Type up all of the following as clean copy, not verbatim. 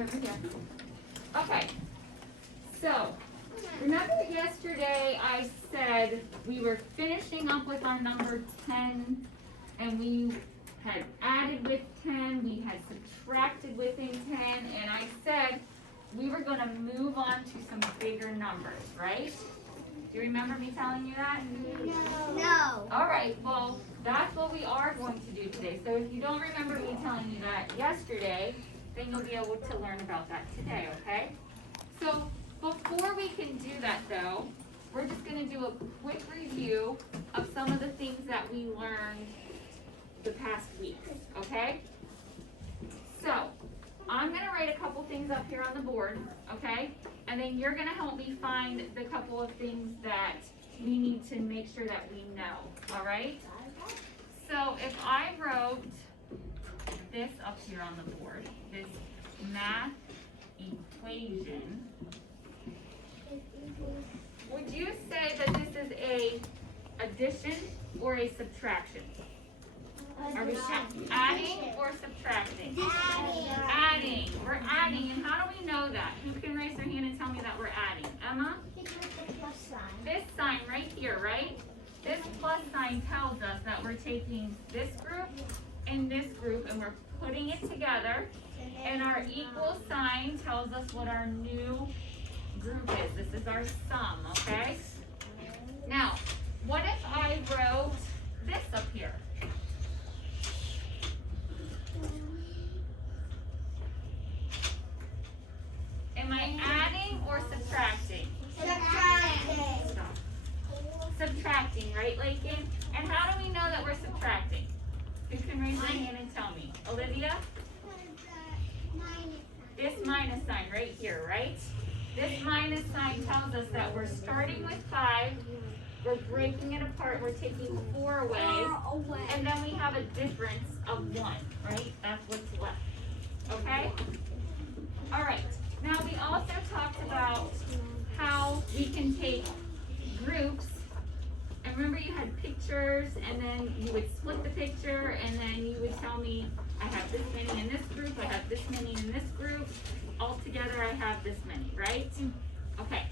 over here. Okay. So, remember yesterday I said we were finishing up with our number 10 and we had added with 10, we had subtracted within 10, and I said we were going to move on to some bigger numbers, right? Do you remember me telling you that? No. All right, well, that's what we are going to do today. So if you don't remember me telling you that yesterday, then you'll be able to learn about that today, okay? So before we can do that though, we're just going to do a quick review of some of the things that we learned the past weeks, okay? So I'm going to write a couple things up here on the board, okay? And then you're going to help me find the couple of things that we need to make sure that we know, all right? So if I wrote this up here on the board, this math equation, would you say that this is a addition or a subtraction? Are we adding or subtracting? Adding. We're adding. And how do we know that? Who can raise their hand and tell me that we're adding? Emma? This sign right here, right? This plus sign tells us that we're taking this group and this group and we're putting it together. And our equal sign tells us what our new group is. This is our sum, okay? Now, what if I wrote this up here? Am I adding or subtracting? Subtracting. Subtracting, right, Lakin? And how do we know that we're subtracting? Who can raise their hand and tell me? Olivia? This minus sign right here, right? This minus sign tells us that we're starting with 5, we're breaking it apart, we're taking 4 away, and then we have a difference of 1, right? That's what's left, okay? All right, now we also talked about how we can take groups, and remember you had pictures, and then you would split the picture, and then you would tell me, I have this many in this group, I have this many in this group, altogether I have this many, right? Okay,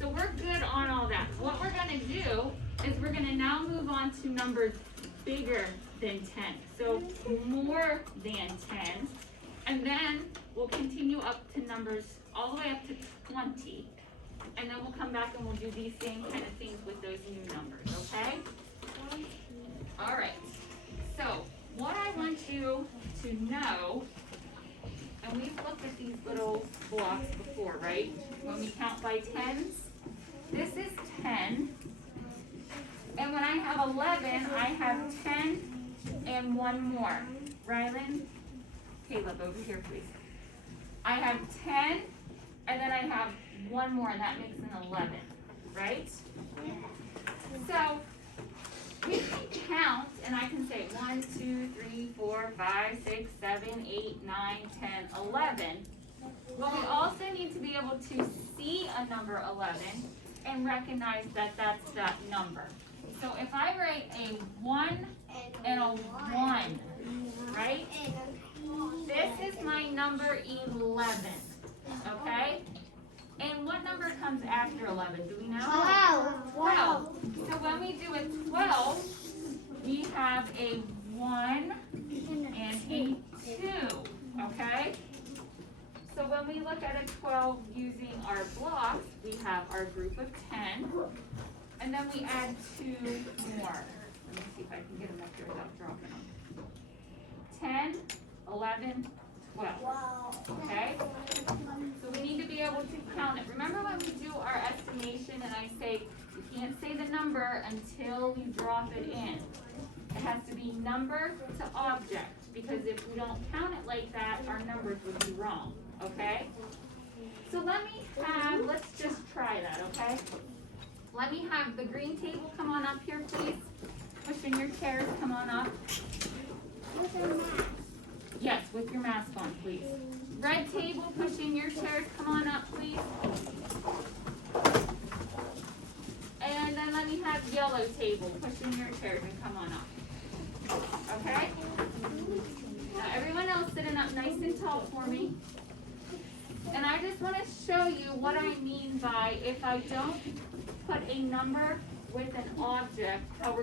so we're good on all that. What we're going to do is we're going to now move on to numbers bigger than 10, so more than 10, and then we'll continue up to numbers all the way up to 20, and then we'll come back and we'll do these same kind of things with those new numbers, okay? All right, so what I want you to know, and we've looked at these little blocks before, right? When we count by tens, this is 10, and when I have 11, I have 10 and 1 more. Rylan, Caleb, over here, please. I have 10, and then I have 1 more, and that makes an 11, right? So we can count, and I can say 1, 2, 3, 4, 5, 6, 7, 8, 9, 10, 11. But we also need to be able to see a number 11 and recognize that that's that number. So if I write a 1 and a 1, right? This is my number 11, okay? And what number comes after 11? Do we know? 12. So when we do a 12, we have a 1 and a 2, okay? So when we look at a 12 using our blocks, we have our group of 10, and then we add 2 more. Let me see if I can get them up here without dropping them. 10, 11, 12, okay? So we need to be able to count it. Remember when we do our estimation and I say, you can't say the number until we drop it in. It has to be number to object, because if we don't count it like that, our numbers would be wrong, okay? So let's just try that, okay? Let me have the green table come on up here, please. Push in your chairs, come on up. Yes, with your mask on, please. Red table, push in your chairs, come on up, please. And then let me have yellow table, push in your chairs and come on up. Okay? Now everyone else sitting up nice and tall for me. just want to show you what I mean by if I don't put a number with an object, how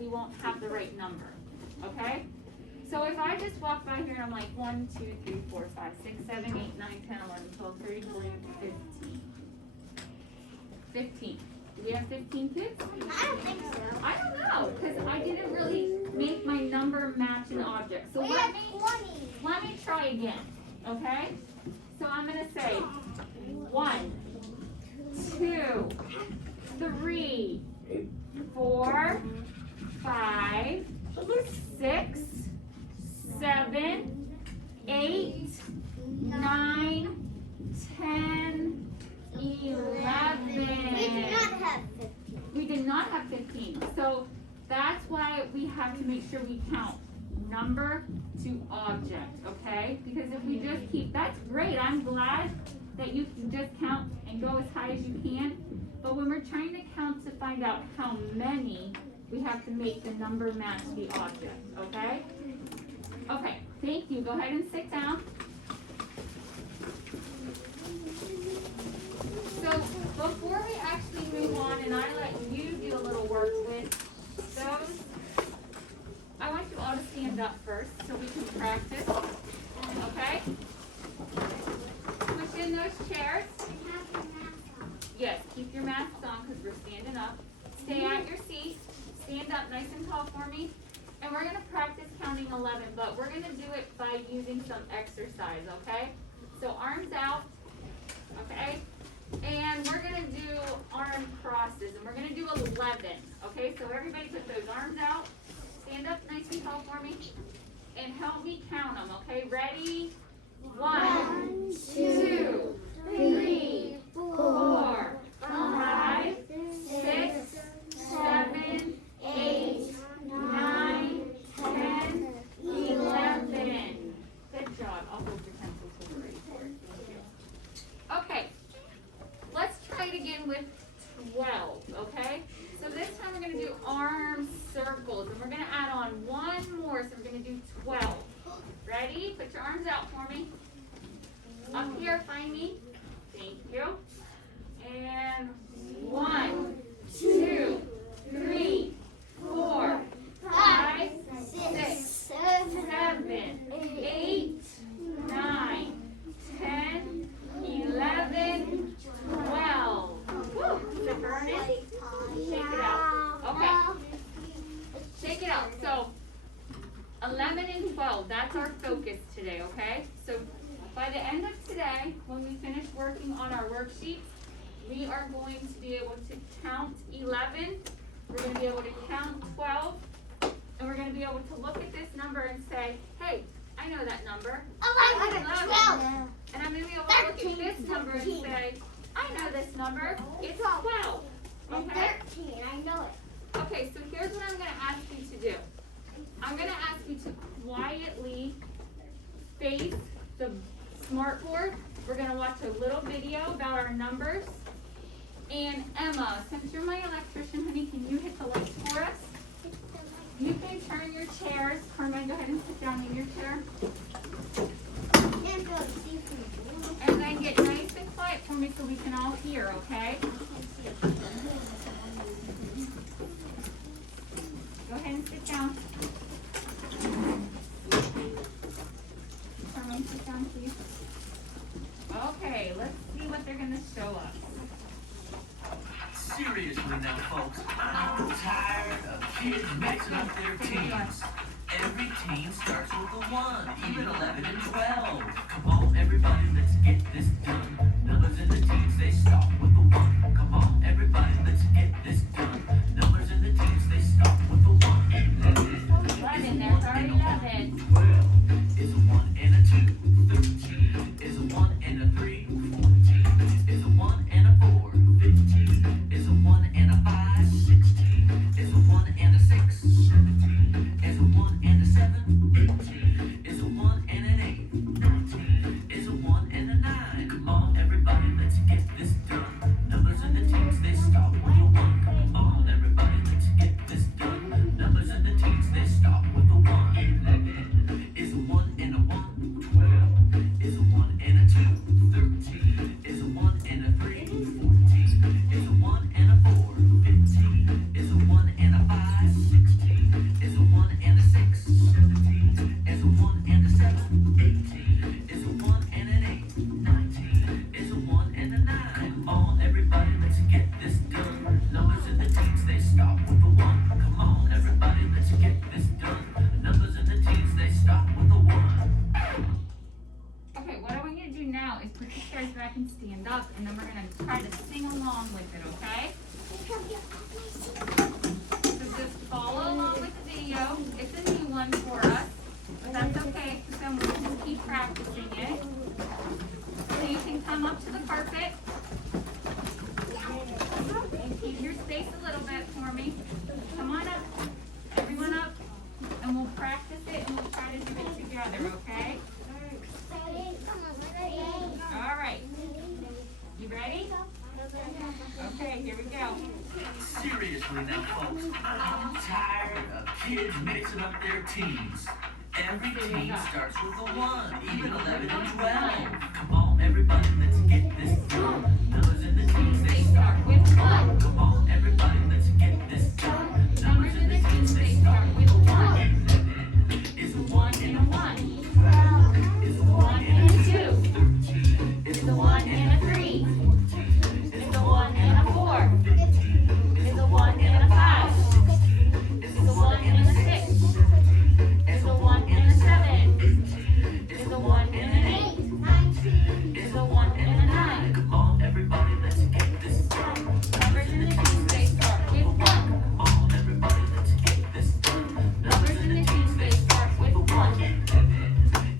we won't have the right number, okay? So if I just walk by here and I'm like 1, 2, 3, 4, 5, 6, 7, 8, 9, 10, 11, 12, 13, 14, 15. 15. Do we have 15 kids? I don't think so. I don't know, because I didn't really make my number match an object. So let me try again, okay? So I'm going to say 1, 2, 3, 4, 5, 6, 7, 8, 9, 10, 11. We did not have 15. So that's why we have to make sure we count number to object, okay? Because if we just keep, that's great. I'm glad that you can just count and go as high as you can. But when we're trying to count to find out how many, we have to make the number match the object, okay? Okay, thank you. Go ahead and sit down. So before we actually move on and I let you do a little work with those, I want you all to stand up first so we can practice, okay? Push in those chairs. Yes, keep your masks on because we're standing up. Stay at your seat. Stand up nice and tall for me. And we're going to practice counting 11, but we're going to do it by using some exercise, okay? So arms out, okay? And we're going to do arm crosses, and we're going to do 11, okay? So everybody put those arms out. Stand up nice and tall for me. And help me count them, okay? Ready? 1, 2, 3, 4, 5, 6, 7, 8, 9, 10, 11. Good job. I'll hold your pencil till we're ready for it. Thank you. Okay. Let's try it again with 12, okay? So this time we're going to do arm circles, and we're going to add on one more, so we're going to do 12. Ready? Put your arms out for me. Up here, find me. Thank you. And 1, 2, 3, 4, 5, 6, 7, 8, 9, 10, 11, 12. Woo! Is it burning? Shake it out. Okay. Shake it out. So 11 and 12, that's our focus today, okay? So by the end of today, when we finish working on our worksheets, we are going to be able to count 11, we're going to be able to count 12, and we're going to be able to look at this number and say, hey, I know that number. Oh, It's 11. And I'm going to be able to look at this number and say, I know this number. It's 12. Okay? 13, I know it. Okay, so here's what I'm going to ask you to do. I'm going to ask you to quietly face the smartboard. We're going to watch a little video about our numbers. And Emma, since you're my electrician, honey, can you hit the lights for us? You can turn your chairs. Carmine, go ahead and sit down in your chair. And then get nice and quiet for me so we can all hear, okay? Go ahead and sit down. Carmine, sit down, please. Okay, let's see what they're going to show us. Seriously now, folks, I'm tired of kids mixing up their teams. Every team starts with a 1, even 11 and 12. Come on, everybody, let's get this done. Numbers in the teams, they start with a 1. Come on, everybody, let's get this done. Numbers in the teams, they start with a 1. 11, there's already 11. 12 is a 1 and a 2. 13 is a 1 and a 3. 14 is a 1 and a 4. 15 is a 1 and a 5. 16 is a 1 and a 6. 17 is a 1 and a 7. 18 is a 1 and an 8. 19 is a 1 and a 9. Come on. do now is put your chairs back and stand up, and then we're gonna try to sing along with it, okay? So just follow along with the video. It's a new one for us, but that's okay, because then we'll just keep practicing it. So you can come up to the carpet. And keep your space a little bit for me. Come on up. Everyone up. And we'll practice it and we'll try to do it together, okay? All right. You ready? Okay, here we go. Seriously now, folks, I'm tired of kids mixing up their teams. Every team starts with a 1, even 11 and 12. Come on, everybody, let's get this done. Numbers in the teams, they start with 1. Come on, everybody, let's get this done. Numbers in the teams, they start with 1. 11 is a 1 and a 1. 12 is a 1 and a 2. 13 is a 1 and a 3. 14 is a 1 and a 4. 15 is a 1 and a 5. Is a 1 and a 6. Is a 1 and a 7. Is a 1 and an 8. Is a 1 and a 9. Come on, everybody, let's get this done. Numbers in the teams, they start with 1. Come on, everybody, let's get this done. Numbers in the teams, they start with 1. 11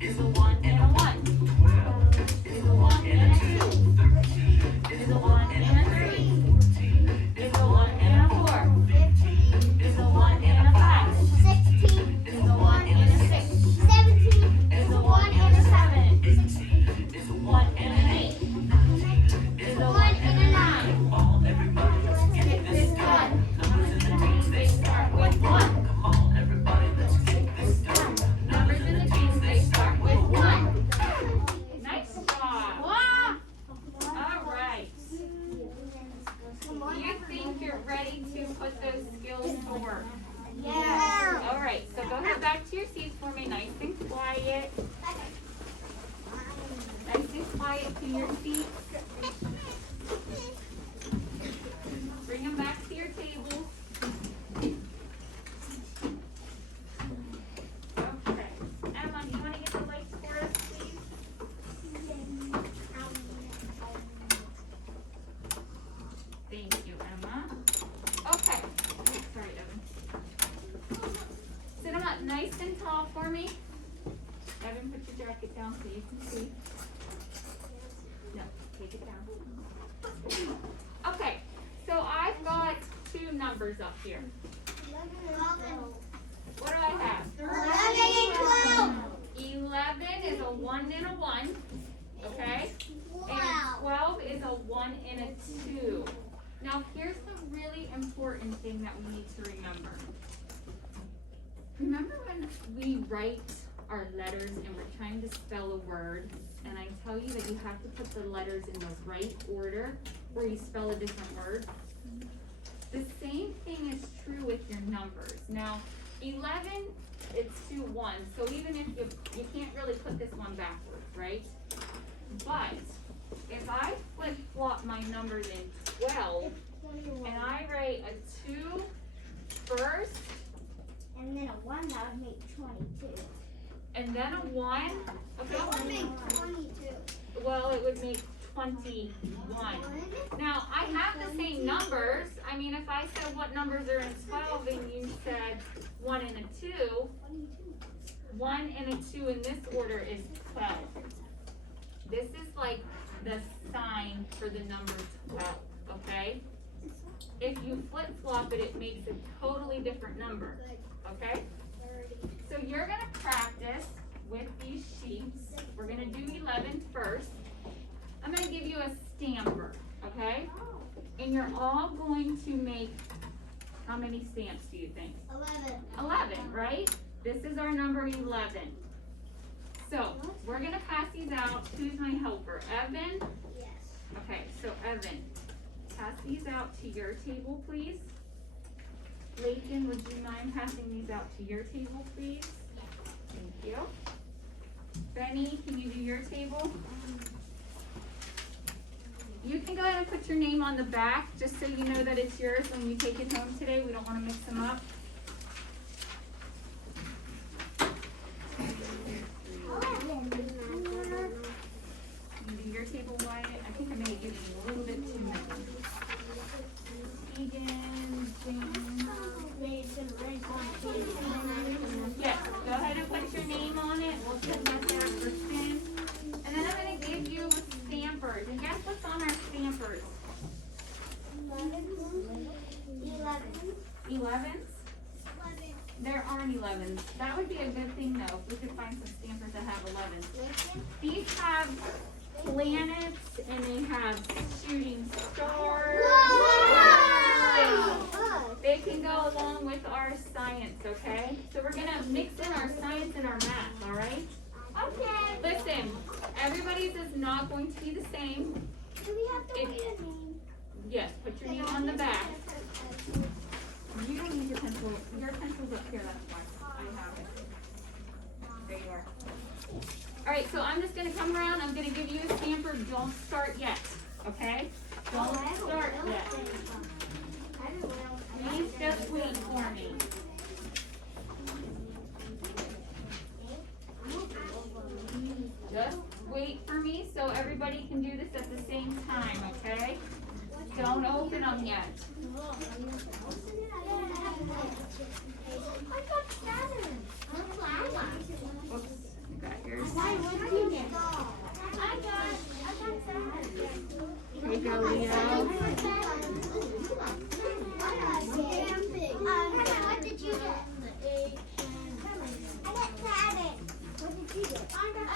is a 1 and a 1. 12 is a 1 and a 2. 13 is a 1 and a 3. 14 is a 1 and a 4. 15 is a 1 and a 5. 16 Is a 1 and a 6. 17 Is a 1 and a 7. 18 is a 1 and an 8. Is a 1 and a 9. Come on, everybody, let's get this done. Numbers in the teams, they start with 1. Come on, everybody, let's get this done. Numbers in the teams, they start with 1. Nice job. All right. Do you think you're ready to put those skills to work? Yeah. All right, so go ahead back to your seats for me, nice and quiet. Nice and quiet to your seats. Bring them back to your tables. Okay. Emma, do you want to get the lights for us, please? Thank you, Emma. Okay. Sorry, Evan. Sit them up nice and tall for me. Evan, put your jacket down so you can see. No, take it down. Okay, so I've got 2 numbers up here. What do I have? 11 is a 1 and a 1. Okay? And 12 is a 1 and a 2. Now here's the really important thing that we need to remember. Remember when we write our letters and we're trying to spell a word, and I tell you that you have to put the letters in the right order or you spell a different word? The same thing is true with your numbers. Now, 11, it's 2 1s, so even if you can't really put this one backwards, right? But if I flip-flop my numbers in 12, and I write a 2 first, And then a 1, that would make 22. and then a 1, That would okay, make 22. well, it would make 21. Now, I have the same numbers. I mean, if I said what numbers are in 12 and you said 1 and a 2, 1 and a 2 in this order is 12. This is like the sign for the number 12, okay? If you flip-flop it, it makes a totally different number, okay? So you're gonna practice with these sheets. We're gonna do 11 first. I'm gonna give you a stamper, okay? And you're all going to make, how many stamps do you think? 11, right? This is our number 11. So, we're gonna pass these out. Who's my helper? Evan? Yes. Okay, so Evan, pass these out to your table, please. Layton, would you mind passing these out to your table, please? Thank you. Benny, can you do your table? You can go ahead and put your name on the back, just so you know that it's yours when you take it home today. We don't want to mix them up. 11s. That would be a good thing though, if we could find some stampers that have 11s. These have planets and they have shooting stars. They can go along with our science, okay? So we're gonna mix in our science and our math, all right? Okay. Listen, everybody's is not going to be the same. Do we have to write a name? Yes, put your name on the back. You don't need your pencil. Your pencil's up here, that's why. I have it. There you are. All right, so I'm just gonna come around. I'm gonna give you a stamper. Don't start yet, okay? Don't start yet. Please just wait for me. Just wait for me so everybody can do this at the same time, okay? Don't open them yet. I got Saturn. Oops, you got yours. I got Saturn. Here you go, Leo. What did you get? I got Saturn. What did you get? I got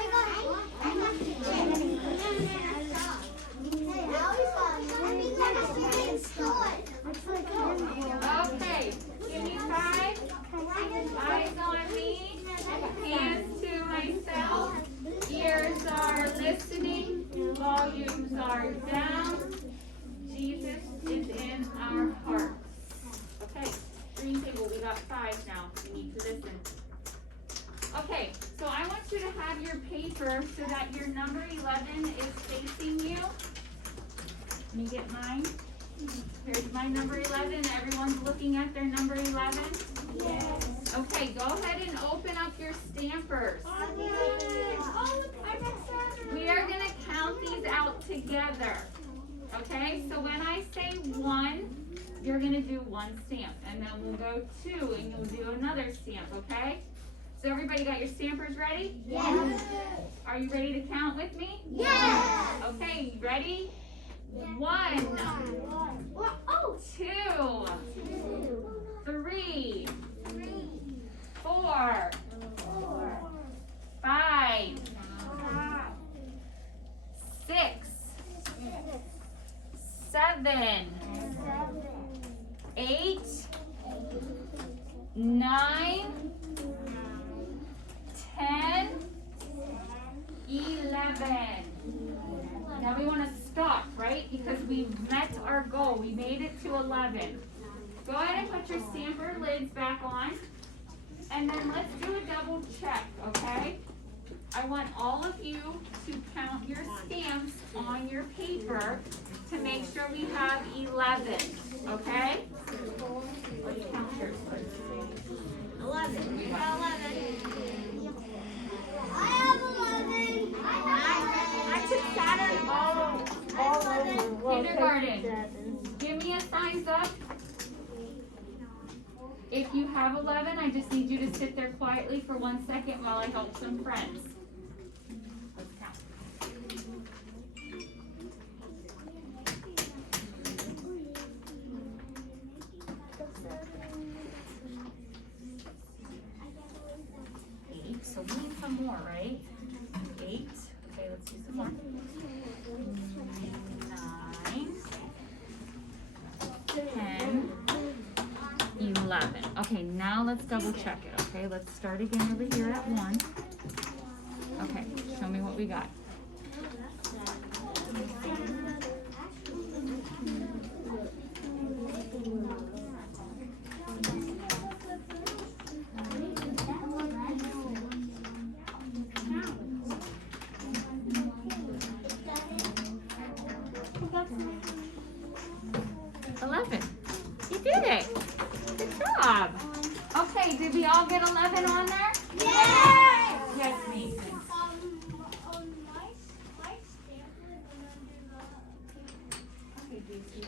Okay, give me 5. Eyes on me. Hands to myself. Ears are listening. Volumes are down. Jesus is in our hearts. Okay, green table, we got 5 now. We need to listen. Okay, so I want you to have your paper so that your number 11 is facing you. Let me get mine. Here's my number 11. Everyone's looking at their number 11? Yes. Okay, go ahead and open up your stampers. We are going to count these out together. Okay, so when I say 1, you're going to do 1 stamp. And then we'll go 2 and you'll do another stamp, okay? So everybody got your stampers ready? Yes. Are you ready to count with me? Yes. Okay, ready? 1, 2, 3, 4, 5, 6, 7, 8, 9, 10, 11. Now we want to stop, right? Because we met our goal. We made it to 11. Go ahead and put your stamper lids back on. And then let's do a double check, okay? I want all of you to count your stamps on your paper to make sure we have 11, okay? Let's count yours first. 11. We got 11. I have 11. I took Saturn all over kindergarten. Give me a thumbs up. If you have 11, I just need you to sit there quietly for 1 second while I help some friends. Let's count. So we need some more, right? 8. Okay, let's do some more. 9, 10, 11. Okay, now let's double check it, okay? Let's start again over here at 1. Okay, show me what we got. You did it. Good job. Okay, did we all get 11 on there? Yes. Yes, Mason. Okay, do you see it?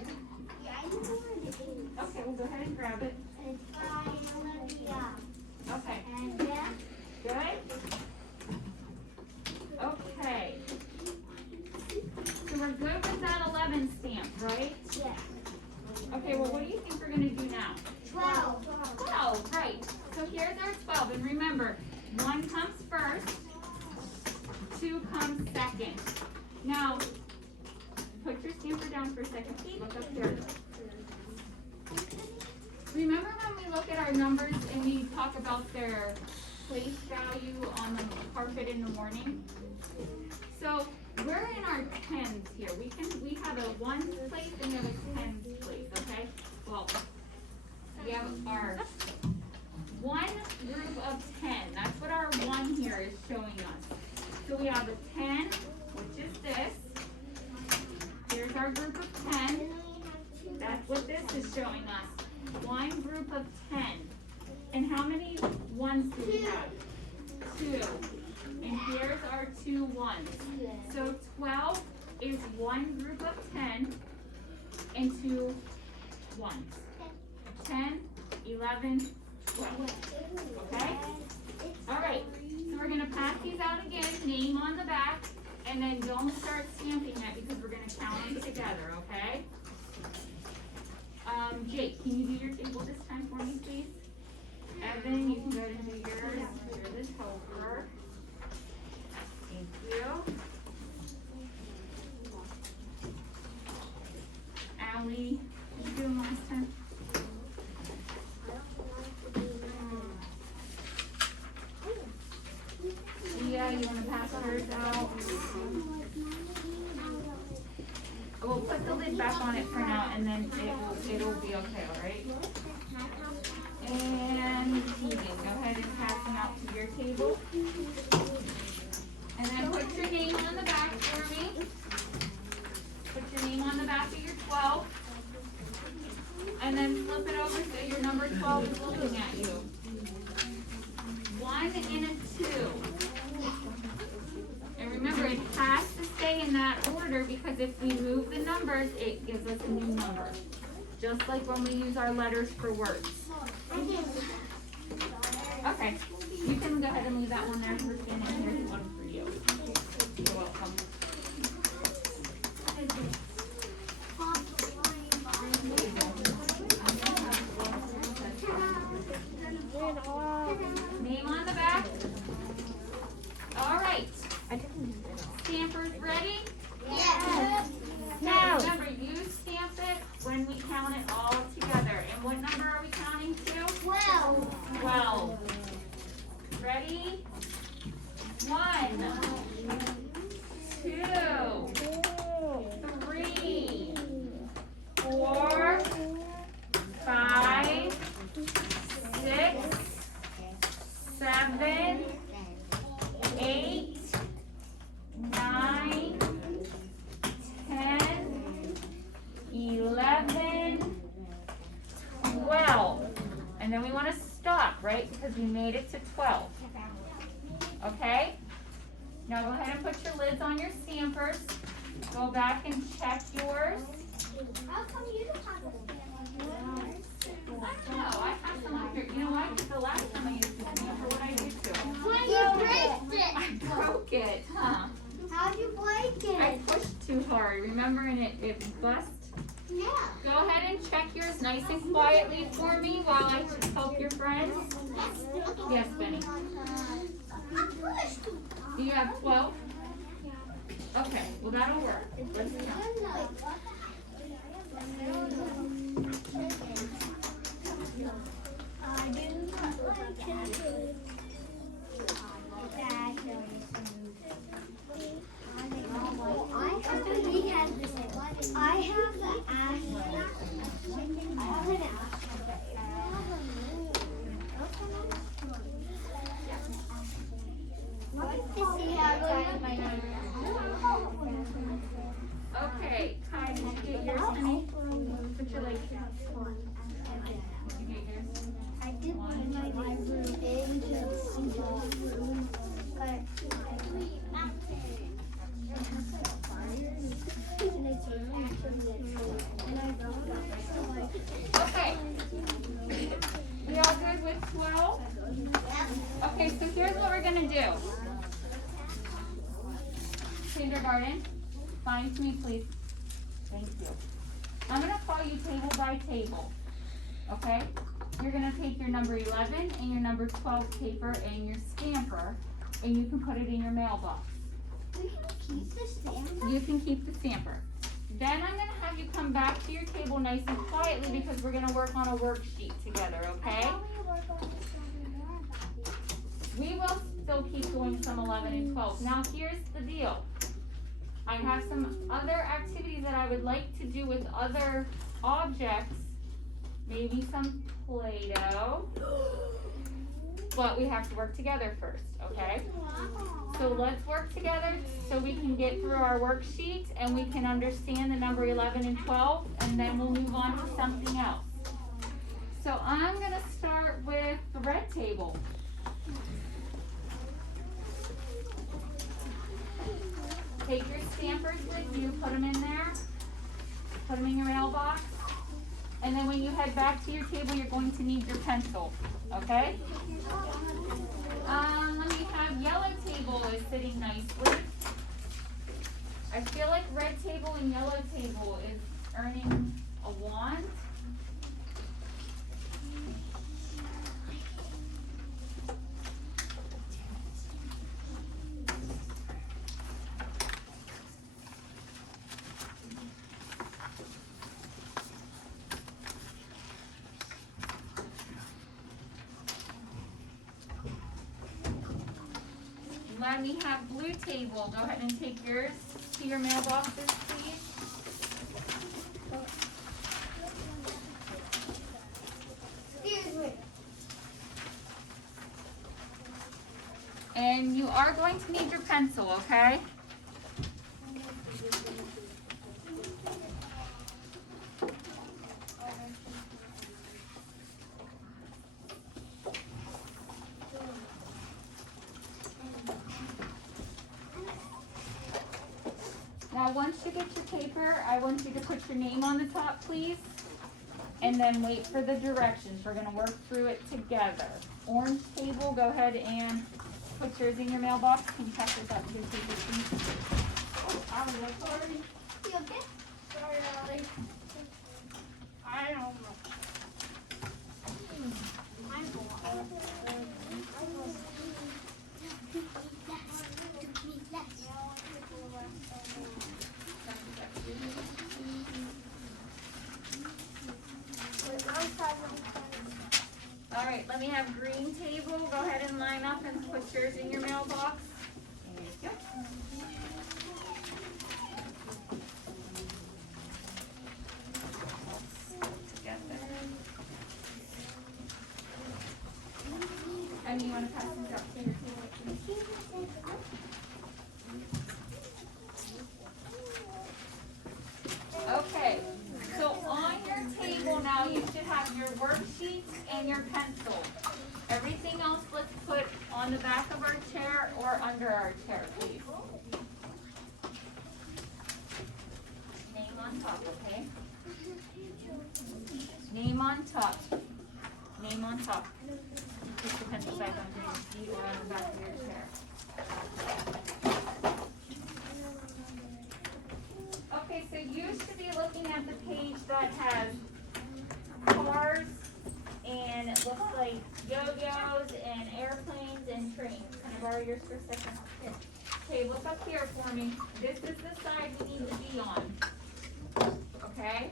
Okay, we'll go ahead and grab it. Okay, good. Okay. So we're good with that 11 stamp, right? Yes. Okay, well, what do you think we're gonna do now? 12. 12, right. So here's our 12, and remember, 1 comes first, 2 comes second. Now, put your stamper down for a second. Look up here. Remember when we look at our numbers and we talk about their place value on the carpet in the morning? So we're in our tens here. We have a ones place and we have a tens place, okay? Well, we have our one group of 10. That's what our 1 here is showing us. So we have a 10, which is this. Here's our group of 10. That's what this is showing us. One group of 10. And how many ones do we have? 2. And here's our 2 ones. So 12 is one group of 10 and 2 ones. 10, 11, 12. Okay? All right. So we're going to pass these out again, name on the back, and then don't start stamping it because we're going to count them together, okay? Jake, can you do your table this time for me, please? Evan, you can go to do yours. You're the helper. Thank you. Allie, did you do them last time? Yeah, you want to pass hers out? We'll put the lid back on it for now, and then it'll be okay, all right? And Keegan, go ahead and pass them out to your table. And then put your name on the back for me. Put your name on the back of your 12. And then flip it over so your number 12 is looking at you. 1 and a 2. And remember, it has to stay in that order because if we move the numbers, it gives us a new number. Just like when we use our letters for words. Okay, you can go ahead and leave that one there for Finn, and here's one for you. You're welcome. Name on the back. All right. Stampers ready? Yes. Now, remember, you stamp it when we count it all together. And what number are we counting to? 12. 12. Ready? 1, 2, 3, 4, 5, 6, 7, 8, 9, 10, 11, 12. And then we want to stop, right? Because we made it to 12. Okay? Now go ahead and put your lids on your stampers. Go back and check yours. How come you don't have a stamp? I don't know. I have some up here. You know why? Because the last time I used the stamper, what I did to it? Why you break it? I broke it, huh? How'd you break I it? pushed too hard, remember, and it bust. Yeah. Go ahead and check yours nice and quietly for me while I help your friends. Yes, Benny. Do you have 12? Okay, well that'll work. Let's count. I have the ash. To see how tight my number. Okay, Kai, did you get yours, honey? Put your legs down. Did you get yours? I did put my room into the small room, but Okay. We all good with 12? Okay, so here's what we're gonna do. Kindergarten, find me please. Thank you. I'm gonna call you table by table, okay? You're gonna take your number 11 and your number 12 paper and your stamper, and you can put it in your mailbox. We can keep the stamper. You can keep the stamper. Then I'm gonna have you come back to your table nice and quietly because we're gonna work on a worksheet together, okay? How we work on this one more about it? We will still keep going from 11 and 12. Now here's the deal. I have some other activities that I would like to do with other objects. Maybe some Play-Doh. But we have to work together first, okay? So let's work together so we can get through our worksheet and we can understand the number 11 and 12, and then we'll move on to something else. So I'm gonna start with the red table. Take your stampers with you, put them in there, put them in your mailbox, and then when you head back to your table, you're going to need your pencil, okay? Let me have yellow table is sitting nicely. I feel like red table and yellow table is earning a wand. Let me have blue table. Go ahead and take yours to your mailboxes, please. Excuse me. And you are going to need your pencil, okay? Now, once you get your paper, I want you to put your name on the top, please. And then wait for the directions. We're gonna work through it together. Orange table, go ahead and put yours in your mailbox. Can you pass this out to your table, please? I'm sorry. You okay? Sorry, Ollie. I don't know. All right, let me have green table. Go ahead and line up and put yours in your mailbox. There you go. Together. And you want to pass these up to your table, please? Okay, so on your table now you should have your worksheets and your pencil. Everything else let's put on the back of our chair or under our chair, please. Name on top, okay? Name on top. Name on top. Put your pencil back under your seat or on the back of your chair. Okay, so you should be looking at the page that has cars and it looks like yo-yos and airplanes and trains. Can I borrow yours for a second? Here. Okay, look up here for me. This is the side we need to be on. Okay?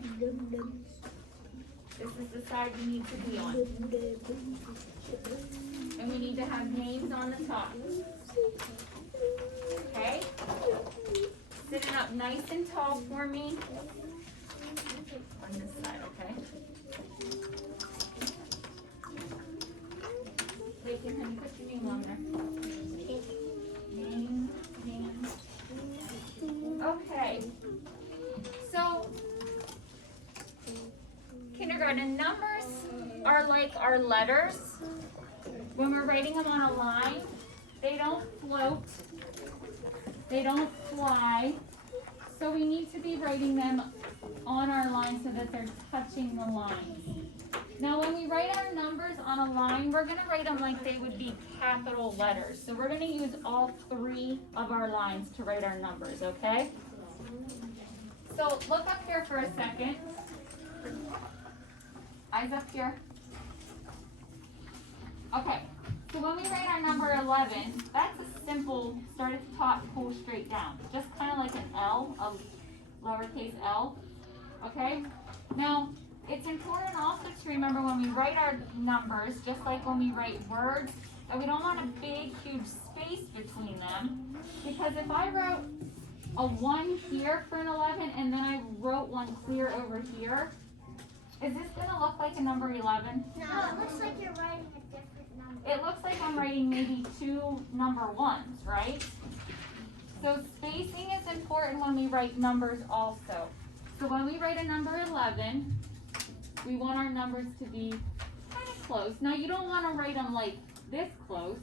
This is the side we need to be on. And we need to have names on the top. Okay? Sitting up nice and tall for me. On this side, okay? Wait, here, honey, put your name on there. Name. Okay. So, kindergarten numbers are like our letters. When we're writing them on a line, they don't float. They don't fly. So we need to be writing them on our line so that they're touching the lines. Now when we write our numbers on a line, we're gonna write them like they would be capital letters. So we're gonna use all 3 of our lines to write our numbers, okay? So look up here for a second. Eyes up here. Okay, so when we write our number 11, that's a simple, start at the top, pull straight down. Just kind of like an L, a lowercase l, okay? Now, it's important also to remember when we write our numbers, just like when we write words, that we don't want a big, huge space between them. Because if I wrote a 1 here for an 11, and then I wrote one clear over here, is this going to look like a number 11? No, it looks like you're writing a different number. It looks like I'm writing maybe 2 number 1s, right? So spacing is important when we write numbers also. So when we write a number 11, we want our numbers to be kind of close. Now you don't want to write them like this close,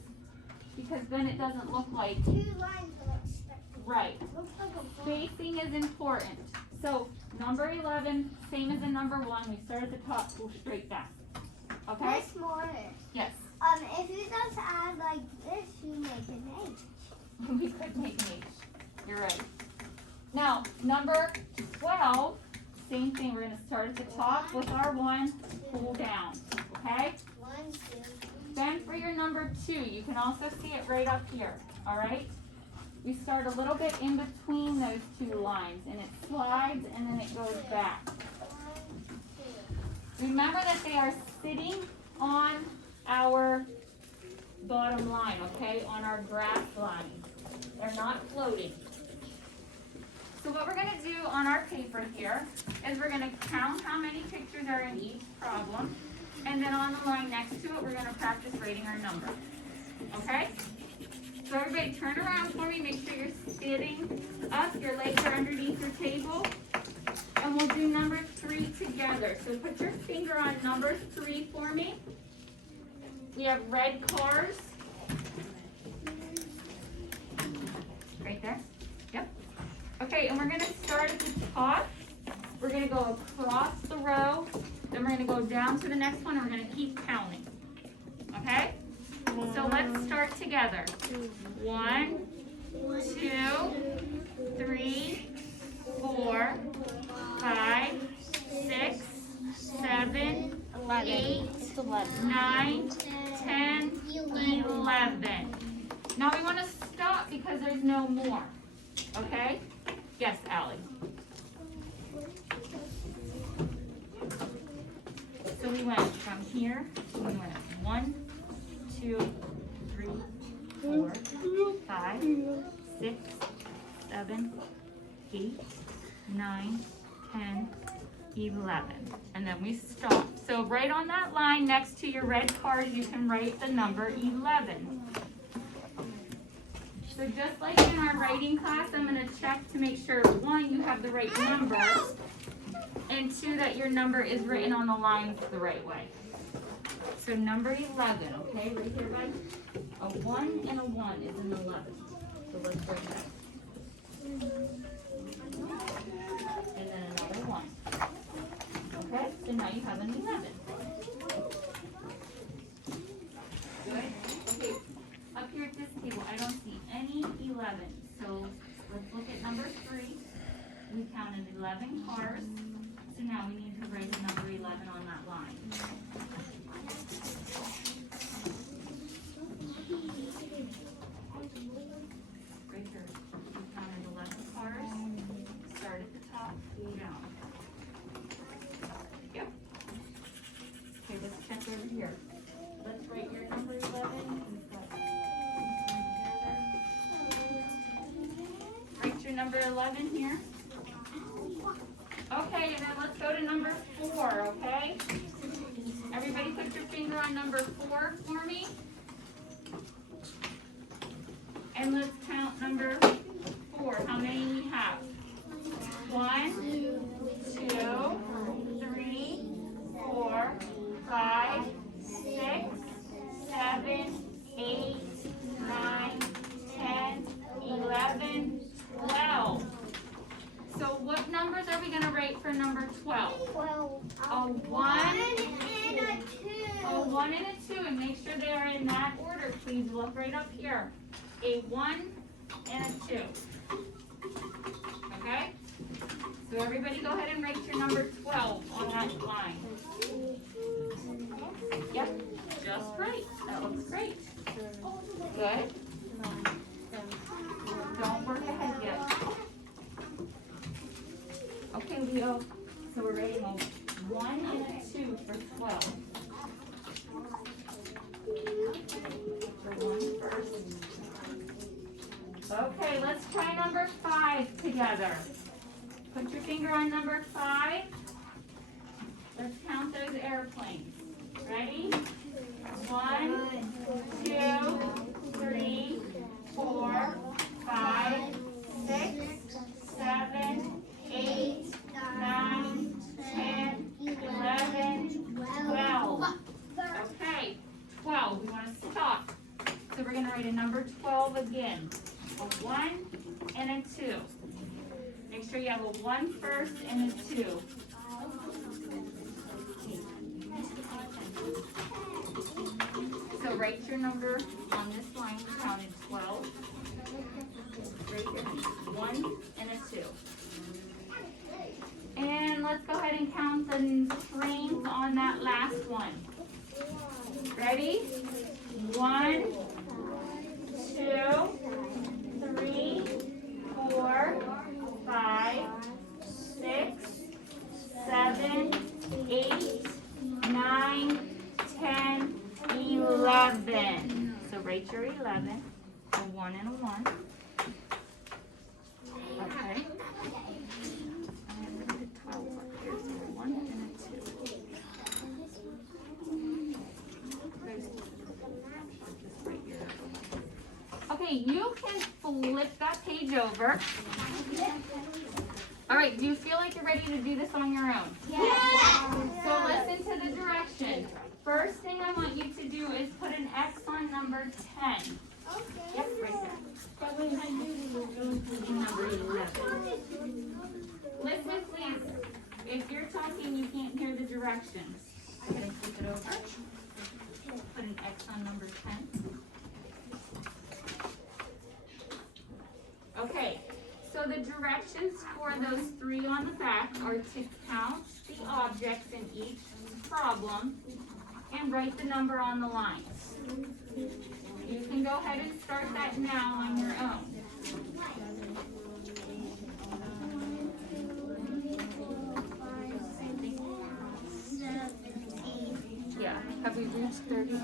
because then it doesn't look like, 2 lines are expected. right. Looks like a Spacing is important. So number 11, same as a number 1, we start at the top, go straight down. Okay? Miss Morris. Yes. If you just add like this, you make an H. We could make an H. You're right. Now, number 12, same thing. We're going to start at the top with our 1, pull down. Okay? 1, 2. Then for your number 2, you can also see it right up here. All right? We start a little bit in between those 2 lines, and it slides and then it goes back. 1, 2. Remember that they are sitting on our bottom line, okay? On our graph line. They're not floating. So what we're going to do on our paper here is we're going to count how many pictures are in each problem. And then on the line next to it, we're going to practice writing our number. Okay? So everybody turn around for me. Make sure you're sitting up. Your legs are underneath your table. And we'll do number 3 together. So put your finger on number 3 for me. We have red cars. Right there. Yep. Okay, and we're going to start at the top. We're going to go across the row. Then we're going to go down to the next one, and we're going to keep counting. Okay? So let's start together. 1, 2, 3, 4, 5, 6, 7, 8, 9, 10, 11. Now we want to stop because there's no more. Okay? Yes, Allie. So we went from here, we went 1, 2, 3, 4, 5, 6, 7, 8, 9, 10, 11. And then we stop. So right on that line next to your red card, you can write the number 11. So just like in our writing class, I'm going to check to make sure, 1, you have the right number, and 2, that your number is written on the lines the right way. So number 11, okay, right here, bud. A 1 and a 1 is an 11. So let's write that. And then another 1. Okay, so now you have an 11. Good. Okay, up here at this table, I don't see any 11. So let's look at number 3. We counted 11 cars. So now we need to write the number 11 on that line. Right here. We counted 11 cars. Start at the top, go down. Yep. Okay, let's check over here. Let's write your number 11. We've got together. Write your number 11 here. Okay, and then let's go to number 4, okay? Everybody put your finger on number 4 for me. And let's count number 4. How many we have? 1, 2, 3, 4, 5, 6, 7, 8, 9, 10, 11, 12. So what numbers are we going to write for number 12? 12. A 1 and a 2. A 1 and a 2, and make sure they are in that order, please. Look right up here. A 1 and a 2. Okay? So So everybody go ahead and write your number 12 on that line. Yep, just right. That looks great. Good. Don't work ahead yet. Okay, Leo. So we're writing a 1 and a 2 for 12. For 1 first. Okay, let's try number 5 together. Put your finger on number 5. Let's count those airplanes. Ready? 1, 2, 3, 4, 5, 6, 7, 8, 9, 10, 11, 12. Okay, 12. We want to stop. So we're going to write a number 12 again. A 1 and a 2. Make sure you have a 1 first and a 2. So write your number on this line. We counted 12. Right here. 1 and a 2. And let's go ahead and count the strings on that last one. Ready? 1, 2, 3, 4, 5, 6, 7, 8, 9, 10, 11. So write your 11. A 1 and a 1. Okay. And the 12 up here. So a 1 and a 2. Okay, you can flip that page over. All right, do you feel like you're ready to do this on your own? Yeah. So listen to the direction. First thing I want you to do is put an X on number 10. Yep, right there. And number 11. Listen, please. If you're talking, you can't hear the directions. I'm going to flip it over. Put an X on number 10. Okay, so the directions for those 3 on the back are to count the objects in each problem and write the number on the lines. You can go ahead and start that now on your own. Yeah, have we reached 30?